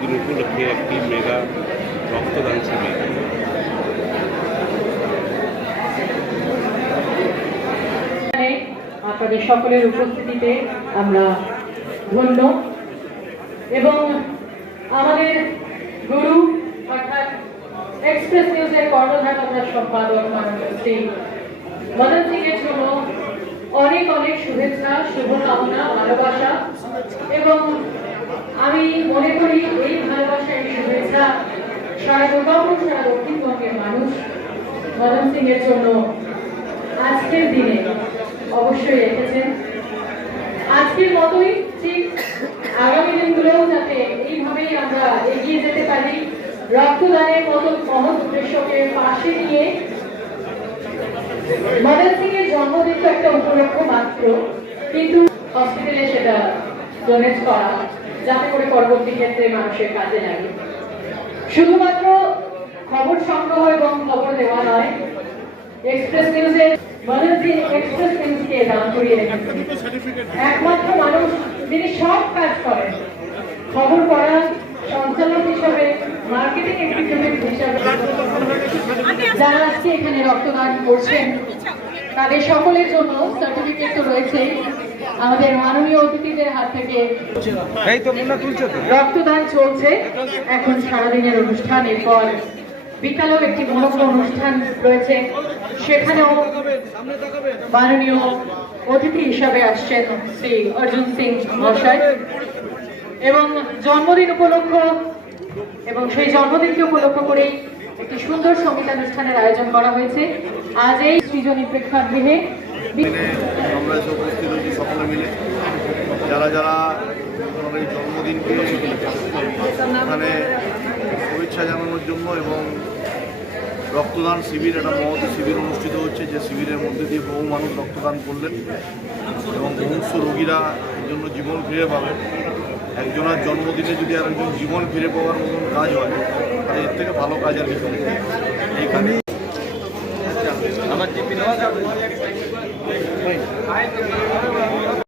জন্মদিন উপলক্ষে একটি মেগা রক্তদান শিবির। আপনাদের সকলের উপস্থিতিতে আমরা ধন্য এবং আমাদের গুরু অর্থাৎ এক্সপ্রেস নিউজের কর্ণধার আমরা সম্পাদক শ্রী মদন সিং এর জন্য অনেক অনেক শুভেচ্ছা, শুভকামনা, ভালোবাসা এবং আমি মনে করি এই ভালোবাসা, এই শুভেচ্ছা সারা দুর্গাপুর, সারা দক্ষিণবঙ্গের মানুষ মদন সিং এর জন্য আজকের দিনে অবশ্যই রেখেছেন। আজকের মতোই ঠিক আগামী দিনগুলোও যাতে এইভাবেই আমরা এগিয়ে যেতে পারি, রক্তদানের মতো মহৎ উদ্দেশ্যকে পাশে নিয়ে। মদন সিং এর জন্মদিন তো একটা উপলক্ষ মাত্র, কিন্তু হসপিটালে সেটা ডোনেট করা যাতে করে পরবর্তী ক্ষেত্রে মানুষের কাজে লাগে। শুধুমাত্র খবর সংগ্রহ এবং খবর দেওয়া নয়, এক্সপ্রেস নিউজের মদন সিং এক্সপ্রেস নিউজকে দান করিয়ে রেখেছেন। একমাত্র মানুষ যিনি সব কাজ করেন, খবর পড়া, সঞ্চালক হিসাবে, মার্কেটিং এক্সিকিউটিভ হিসাবে, যারা আজকে এখানে রক্তদান করছেন তাদের সকলের জন্য সার্টিফিকেট তো রয়েছে। আমাদের মাননীয় অতিথিদের হাত থেকে রক্তদান চলছে এখন সারাদিনের অনুষ্ঠান। এরপর বিকালেও একটি মনোজ্ঞ অনুষ্ঠান রয়েছে, সেখানেও মাননীয় অতিথি হিসাবে আসছেন শ্রী অর্জুন সিং মহাশয় এবং জন্মদিন উপলক্ষ এবং সেই জন্মদিনকে উপলক্ষ করে একটি সুন্দর সঙ্গীতানুষ্ঠানের আয়োজন করা হয়েছে আজ এই সৃজনী প্রেক্ষাগৃহে। আমরা এসে উপস্থিত হয়েছি সকলে মিলে, যারা যারা এই জন্মদিনকে এখানে শুভেচ্ছা জানানোর জন্য এবং রক্তদান শিবির, একটা মহৎ শিবির অনুষ্ঠিত হচ্ছে, যে শিবিরের মধ্যে দিয়ে বহু মানুষ রক্তদান করলেন এবং বহু রোগীরা এর জন্য জীবন ফিরে পাবে। একজনের জন্মদিনে যদি আর একজন জীবন ফিরে পাওয়ার মতন কাজ হয়, তাহলে এর থেকে ভালো কাজ আর কিছু নেই। এইখানে আমার